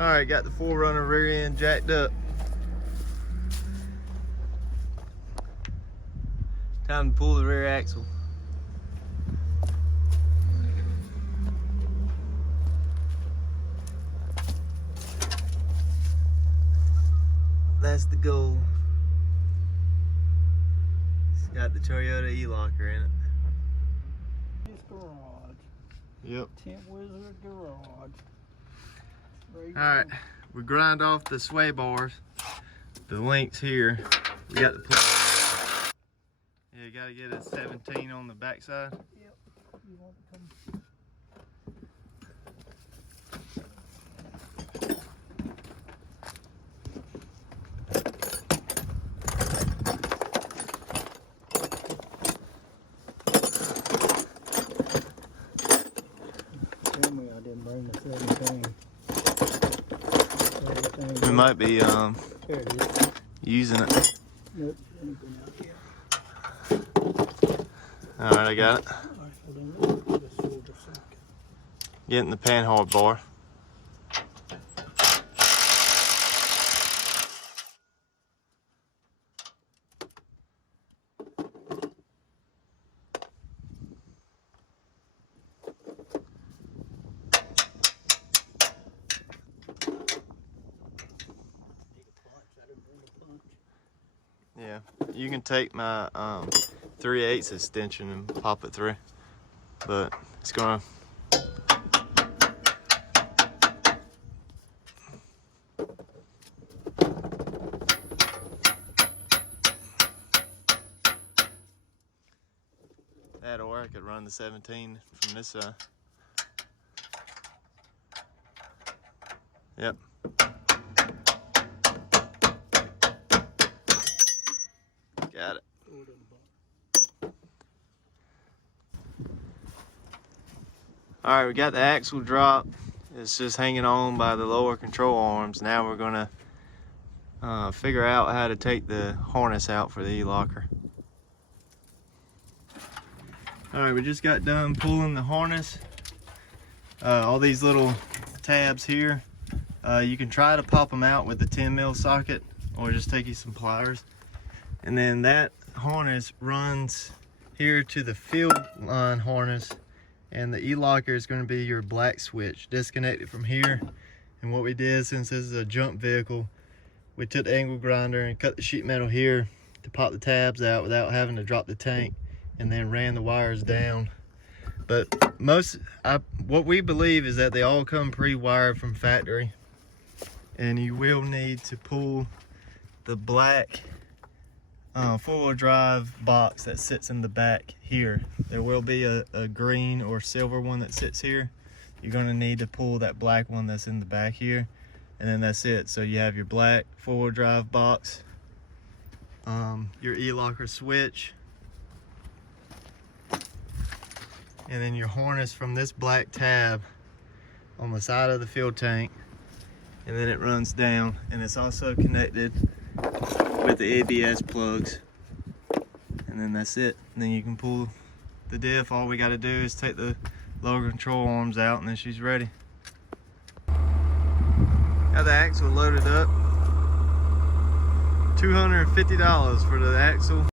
Alright, got the 4Runner rear end jacked up. Time to pull the rear axle. That's the goal. It's got the Toyota Elocker in it. This garage. Yep. Tint Wizard garage. Alright, we grind off the sway bars. The links here. We got the yeah, you gotta get a 17 on the backside. Yep. You want to come. Tell me I didn't bring the 17. We might be There it is. using it. Nope, anything out here. Alright, I got it. Alright, hold on. Just hold a second. Getting the panhard bar. Yeah, you can take my 3/8 extension and pop it through, but it's gonna. That, or I could run the 17 from this side. Yep. Got it. Alright, we got the axle drop. It's just hanging on by the lower control arms. Now we're gonna figure out how to take the harness out for the Elocker. Alright, we just got done pulling the harness. All these little tabs here, you can try to pop them out with the 10mm socket, or just take you some pliers. And then that harness runs here to the field line harness, and the Elocker is going to be your black switch. Disconnect it from here. And what we did, since this is a jump vehicle, we took the angle grinder and cut the sheet metal here to pop the tabs out without having to drop the tank, and then ran the wires down. But what we believe is that they all come pre-wired from factory, and you will need to pull the black four-wheel drive box that sits in the back here. There will be a green or silver one that sits here. You're going to need to pull that black one that's in the back here, and then that's it. So you have your black four-wheel drive box, your Elocker switch, and then your harness from this black tab on the side of the fuel tank, and then it runs down, and it's also connected with the ABS plugs, and then that's it. And then you can pull the diff. All we got to do is take the lower control arms out, and then she's ready. Got the axle loaded up. $250 for the axle.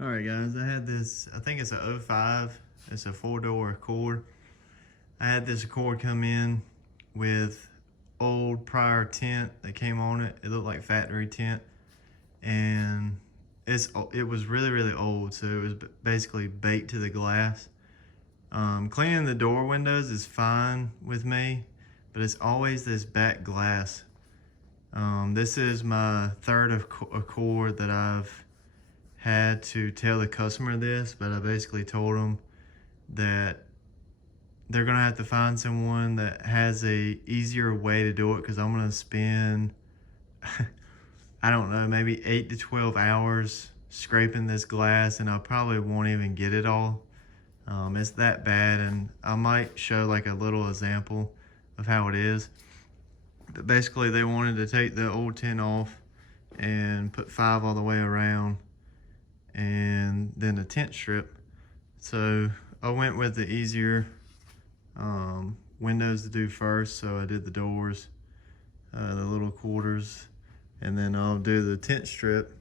All right, guys, I had this, I think it's a 05. It's a 4-door Accord. I had this Accord come in with old prior tint that came on it. It looked like factory tint, and it was really old, so it was basically baked to the glass. Cleaning the door windows is fine with me, but it's always this back glass. This is my third Accord that I've had to tell the customer this, but I basically told them that they're gonna have to find someone that has a easier way to do it, because I'm gonna spend I don't know, maybe 8 to 12 hours scraping this glass, and I probably won't even get it all. It's that bad, and I might show like a little example of how it is. But basically they wanted to take the old tint off and put 5 all the way around, and then a tint strip. So I went with the easier windows to do first. So I did the doors, the little quarters, and then I'll do the tint strip.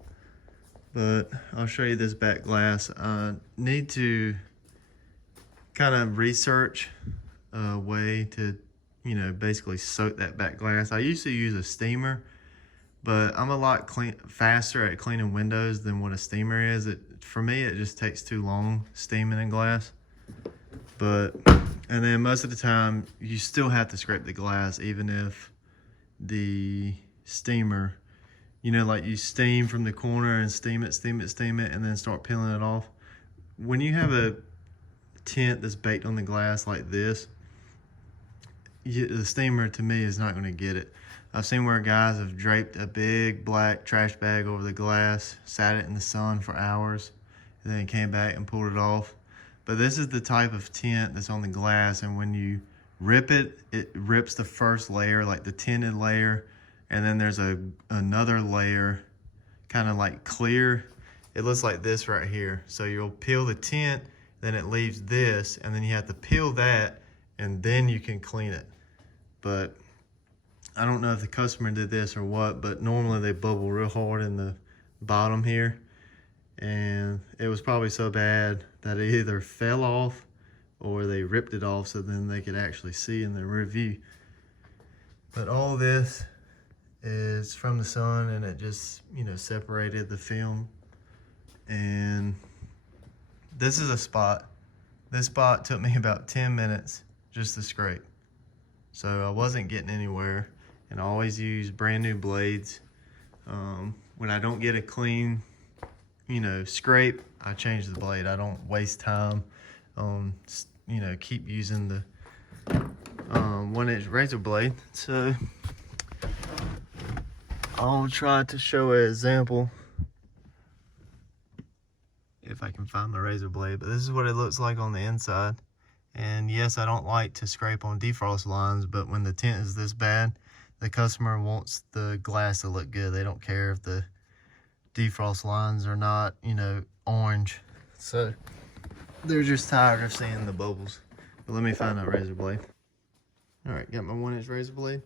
But I'll show you this back glass. I need to kind of research a way to, basically soak that back glass. I used to use a steamer, but I'm a lot faster at cleaning windows than what a steamer is. For me, it just takes too long steaming in glass. And then most of the time, you still have to scrape the glass, even if the steamer, like you steam from the corner and steam it, and then start peeling it off. When you have a tint that's baked on the glass like this, the steamer, to me, is not going to get it. I've seen where guys have draped a big black trash bag over the glass, sat it in the sun for hours, and then came back and pulled it off. But this is the type of tint that's on the glass, and when you rip it, it rips the first layer, like the tinted layer, and then there's another layer, kind of like clear. It looks like this right here. So you'll peel the tint, then it leaves this, and then you have to peel that, and then you can clean it. But I don't know if the customer did this or what, but normally they bubble real hard in the bottom here. And it was probably so bad that it either fell off or they ripped it off so then they could actually see in the review. But all this is from the sun, and it just, separated the film. And this is a spot. This spot took me about 10 minutes just to scrape. So I wasn't getting anywhere, and I always use brand new blades. When I don't get a clean, scrape, I change the blade. I don't waste time on, keep using the 1-inch razor blade. So I'll try to show an example if I can find my razor blade, but this is what it looks like on the inside. And yes, I don't like to scrape on defrost lines, but when the tint is this bad, the customer wants the glass to look good. They don't care if the defrost lines are not, orange. So they're just tired of seeing the bubbles. But let me find that razor blade. All right, got my 1-inch razor blade.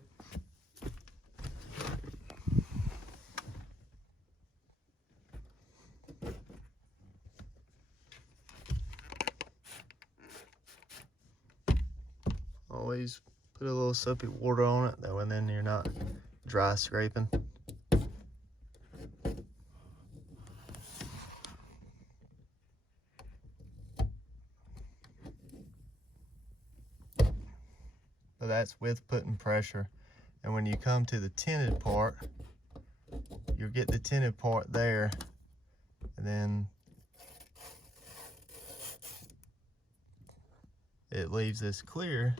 Always put a little soapy water on it, that way then you're not dry scraping. So that's with putting pressure. And when you come to the tinted part, you'll get the tinted part there, and then it leaves this clear.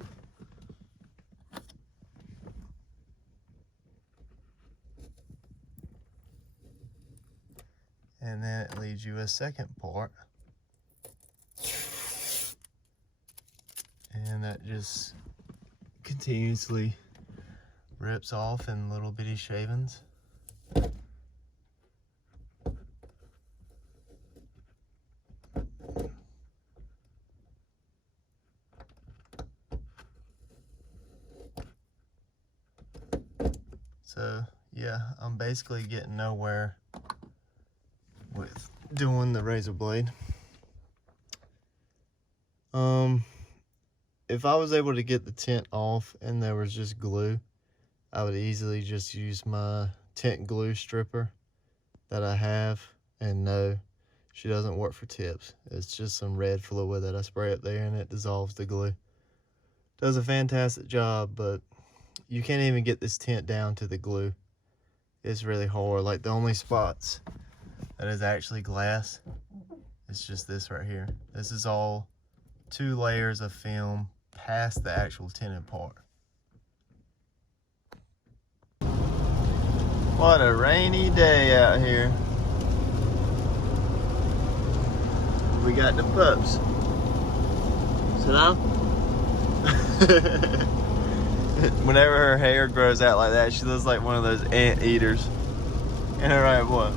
And then it leaves you a second part. And that just continuously rips off in little bitty shavings. So yeah, I'm basically getting nowhere with doing the razor blade. If I was able to get the tint off and there was just glue, I would easily just use my tint glue stripper that I have. And no, she doesn't work for tips. It's just some red fluid that I spray up there and it dissolves the glue. Does a fantastic job, but you can't even get this tint down to the glue. It's really hard. Like, the only spots that is actually glass, it's just this right here. This is all 2 layers of film past the actual tinted part. What a rainy day out here. We got the pups. Sit down. Whenever her hair grows out like that, she looks like one of those ant eaters. And right, what?